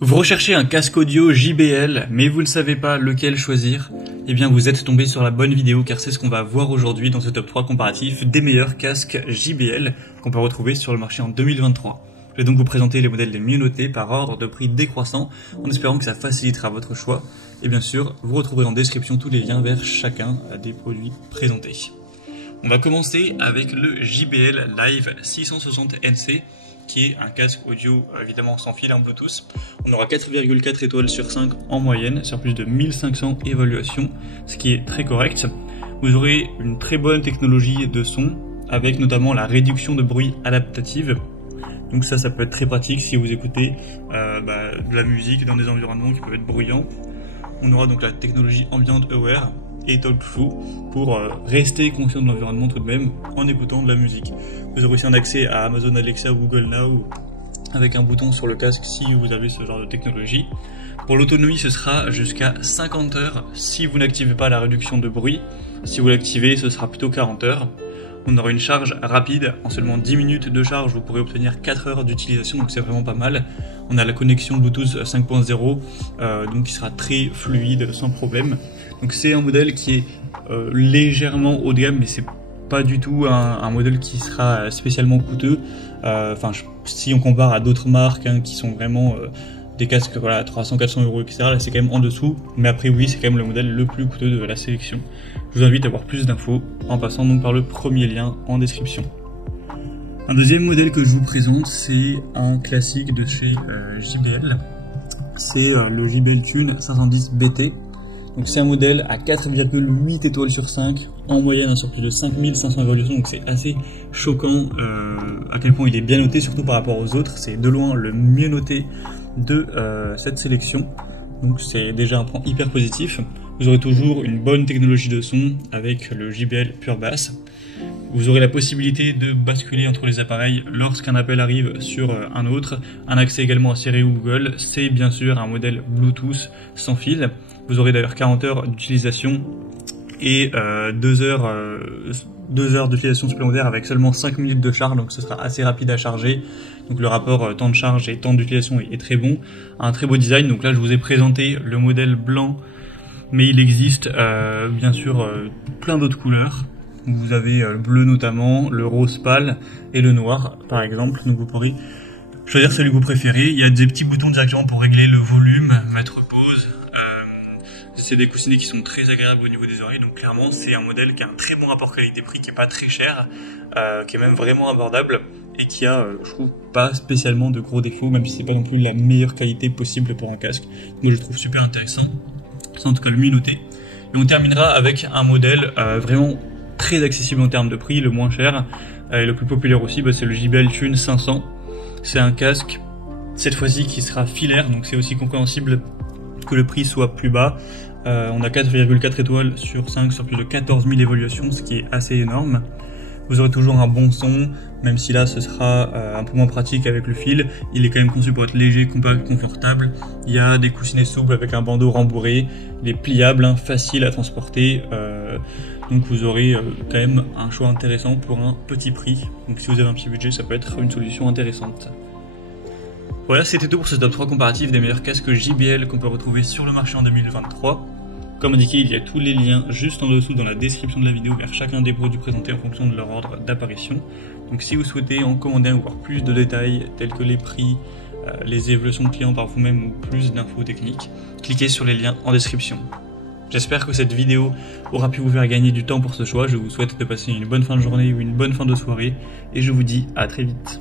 Vous recherchez un casque audio JBL, mais vous ne savez pas lequel choisir? Eh bien vous êtes tombé sur la bonne vidéo car c'est ce qu'on va voir aujourd'hui dans ce top 3 comparatif des meilleurs casques JBL qu'on peut retrouver sur le marché en 2023. Je vais donc vous présenter les modèles les mieux notés par ordre de prix décroissant en espérant que ça facilitera votre choix. Et bien sûr, vous retrouverez en description tous les liens vers chacun des produits présentés. On va commencer avec le JBL Live 660NC, qui est un casque audio évidemment sans fil en Bluetooth. On aura 4,4 étoiles sur 5 en moyenne, sur plus de 1500 évaluations, ce qui est très correct. Vous aurez une très bonne technologie de son, avec notamment la réduction de bruit adaptative. Donc ça peut être très pratique si vous écoutez de la musique dans des environnements qui peuvent être bruyants. On aura donc la technologie Ambient Aware et TalkThrough pour rester conscient de l'environnement tout de même en écoutant de la musique. Vous aurez aussi un accès à Amazon Alexa ou Google Now avec un bouton sur le casque si vous avez ce genre de technologie. Pour l'autonomie, ce sera jusqu'à 50 heures si vous n'activez pas la réduction de bruit. Si vous l'activez, ce sera plutôt 40 heures. On aura une charge rapide, en seulement 10 minutes de charge, vous pourrez obtenir 4 heures d'utilisation, donc c'est vraiment pas mal. On a la connexion Bluetooth 5.0, donc qui sera très fluide, sans problème. Donc c'est un modèle qui est légèrement haut de gamme, mais c'est pas du tout un modèle qui sera spécialement coûteux. Si on compare à d'autres marques qui sont vraiment des casques à 300-400 euros, etc. Là c'est quand même en dessous, mais après oui, c'est quand même le modèle le plus coûteux de la sélection. Je vous invite à voir plus d'infos en passant donc par le premier lien en description. Un deuxième modèle que je vous présente, c'est un classique de chez JBL. C'est le JBL Tune 510 BT. Donc c'est un modèle à 4,8 étoiles sur 5, en moyenne sur plus de 5500 évaluations, donc c'est assez choquant à quel point il est bien noté, surtout par rapport aux autres. C'est de loin le mieux noté de cette sélection, donc c'est déjà un point hyper positif. Vous aurez toujours une bonne technologie de son avec le JBL Pure Bass. Vous aurez la possibilité de basculer entre les appareils lorsqu'un appel arrive sur un autre, un accès également à Siri ou Google. C'est bien sûr un modèle Bluetooth sans fil. Vous aurez d'ailleurs 40 heures d'utilisation et 2 heures d'utilisation supplémentaire avec seulement 5 minutes de charge, donc ce sera assez rapide à charger. Donc le rapport temps de charge et temps d'utilisation est très bon. Un très beau design, donc là je vous ai présenté le modèle blanc, mais il existe bien sûr plein d'autres couleurs. Vous avez le bleu notamment, le rose pâle et le noir par exemple, donc vous pourrez choisir celui que vous préférez. Il y a des petits boutons directement pour régler le volume, mettre pause. C'est des coussinets qui sont très agréables au niveau des oreilles, donc clairement c'est un modèle qui a un très bon rapport qualité-prix, qui est pas très cher, qui est même vraiment abordable et qui a, je trouve, pas spécialement de gros défauts, même si c'est pas non plus la meilleure qualité possible pour un casque. Donc je le trouve super intéressant, c'est en tout cas le mieux noté. Et on terminera avec un modèle vraiment très accessible en termes de prix, le moins cher, et le plus populaire aussi, c'est le JBL Tune 500. C'est un casque, cette fois-ci, qui sera filaire, donc c'est aussi compréhensible que le prix soit plus bas. On a 4,4 étoiles sur 5 sur plus de 14 000 évaluations, ce qui est assez énorme. Vous aurez toujours un bon son, même si là ce sera un peu moins pratique avec le fil. Il est quand même conçu pour être léger, compact, confortable. Il y a des coussinets souples avec un bandeau rembourré. Il est pliable, facile à transporter. Donc vous aurez quand même un choix intéressant pour un petit prix. Donc si vous avez un petit budget, ça peut être une solution intéressante. Voilà, c'était tout pour ce top 3 comparatif des meilleurs casques JBL qu'on peut retrouver sur le marché en 2023. Comme indiqué, il y a tous les liens juste en dessous dans la description de la vidéo vers chacun des produits présentés en fonction de leur ordre d'apparition. Donc si vous souhaitez en commander un ou voir plus de détails tels que les prix, les évaluations de clients par vous-même ou plus d'infos techniques, cliquez sur les liens en description. J'espère que cette vidéo aura pu vous faire gagner du temps pour ce choix. Je vous souhaite de passer une bonne fin de journée ou une bonne fin de soirée et je vous dis à très vite.